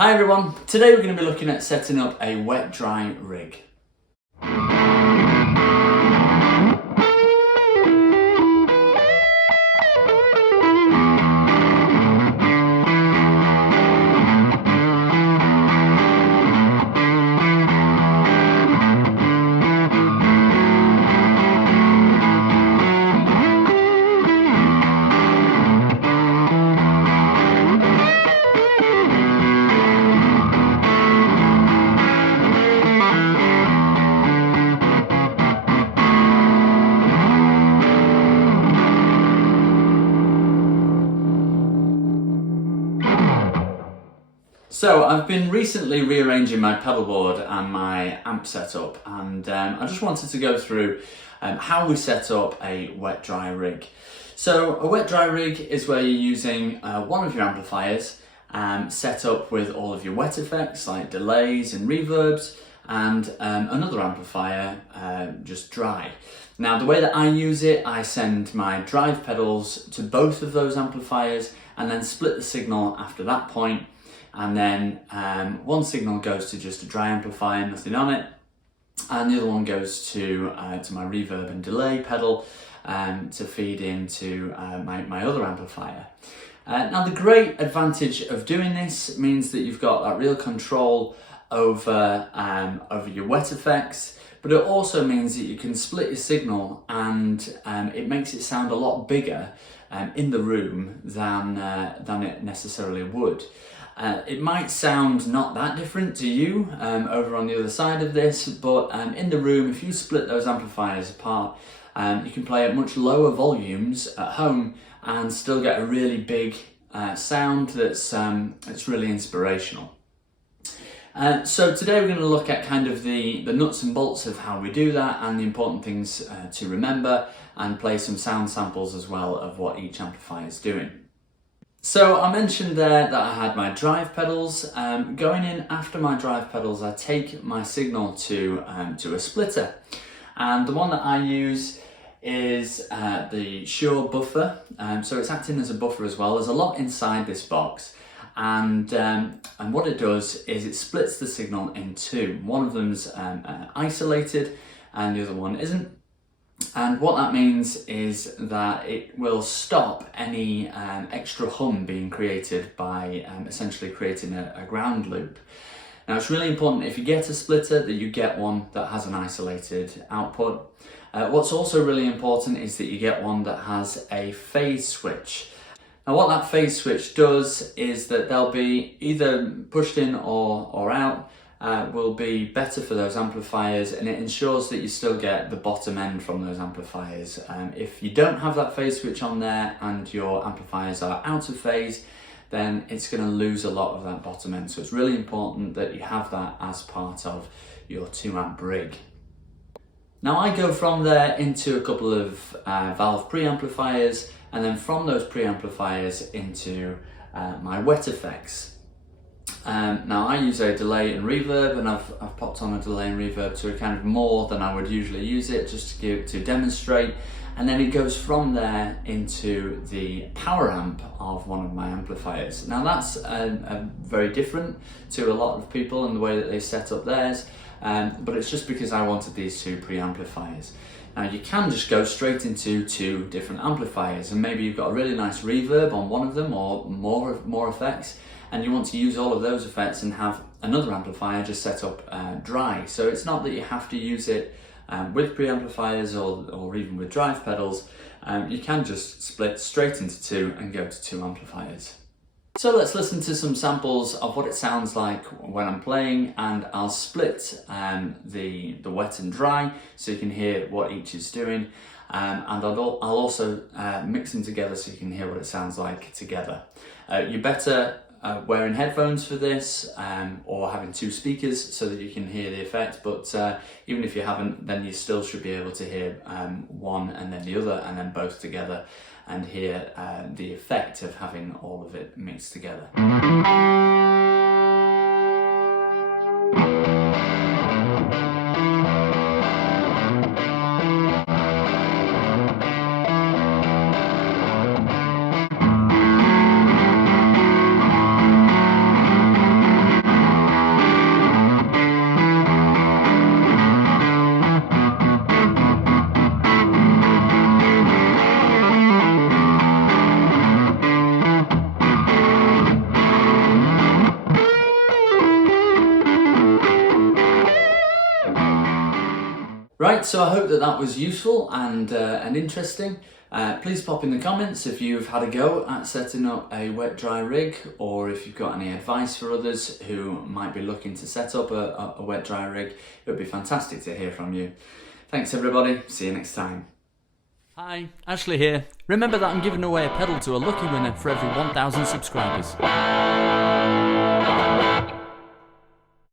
Hi everyone, today we're going to be looking at setting up a wet-dry rig. So I've been recently rearranging my pedal board and my amp setup, and I just wanted to go through how we set up a wet-dry rig. So a wet-dry rig is where you're using one of your amplifiers set up with all of your wet effects like delays and reverbs, and another amplifier just dry. Now the way that I use it, I send my drive pedals to both of those amplifiers and then split the signal after that point. And then one signal goes to just a dry amplifier, nothing on it, and the other one goes to my reverb and delay pedal to feed into my other amplifier. Now the great advantage of doing this means that you've got that real control over your wet effects, but it also means that you can split your signal, and it makes it sound a lot bigger in the room than it necessarily would. It might sound not that different to you over on the other side of this, but in the room, if you split those amplifiers apart, you can play at much lower volumes at home and still get a really big sound that's really inspirational. So today we're going to look at kind of the nuts and bolts of how we do that and the important things to remember, and play some sound samples as well of what each amplifier is doing. So I mentioned there that I had my drive pedals. Going in after my drive pedals, I take my signal to a splitter, and the one that I use is the Shure buffer. So it's acting as a buffer as well. There's a lot inside this box, and what it does is it splits the signal in two. One of them's isolated, and the other one isn't. And what that means is that it will stop any extra hum being created by essentially creating a ground loop. Now it's really important, if you get a splitter, that you get one that has an isolated output. What's also really important is that you get one that has a phase switch. Now what that phase switch does is that they'll be either pushed in or out, will be better for those amplifiers, and it ensures that you still get the bottom end from those amplifiers. If you don't have that phase switch on there and your amplifiers are out of phase, then it's going to lose a lot of that bottom end. So it's really important that you have that as part of your 2-amp rig. Now I go from there into a couple of valve preamplifiers, and then from those preamplifiers into my wet effects. Now I use a delay and reverb, and I've popped on a delay and reverb to a kind of more than I would usually use it, just to demonstrate, and then it goes from there into the power amp of one of my amplifiers. Now that's very different to a lot of people in the way that they set up theirs, but it's just because I wanted these two preamplifiers. Now you can just go straight into two different amplifiers, and maybe you've got a really nice reverb on one of them or more effects, and you want to use all of those effects and have another amplifier just set up dry. So it's not that you have to use it with preamplifiers or even with drive pedals. You can just split straight into two and go to two amplifiers. So let's listen to some samples of what it sounds like when I'm playing, and I'll split the wet and dry so you can hear what each is doing, and I'll also mix them together so you can hear what it sounds like together. You're better wearing headphones for this, or having two speakers so that you can hear the effect, but even if you haven't, then you still should be able to hear one and then the other and then both together, and hear the effect of having all of it mixed together. Alright, so I hope that that was useful and interesting. Please pop in the comments if you've had a go at setting up a wet-dry rig, or if you've got any advice for others who might be looking to set up a wet-dry rig. It would be fantastic to hear from you. Thanks everybody, see you next time. Hi, Ashley here. Remember that I'm giving away a pedal to a lucky winner for every 1,000 subscribers.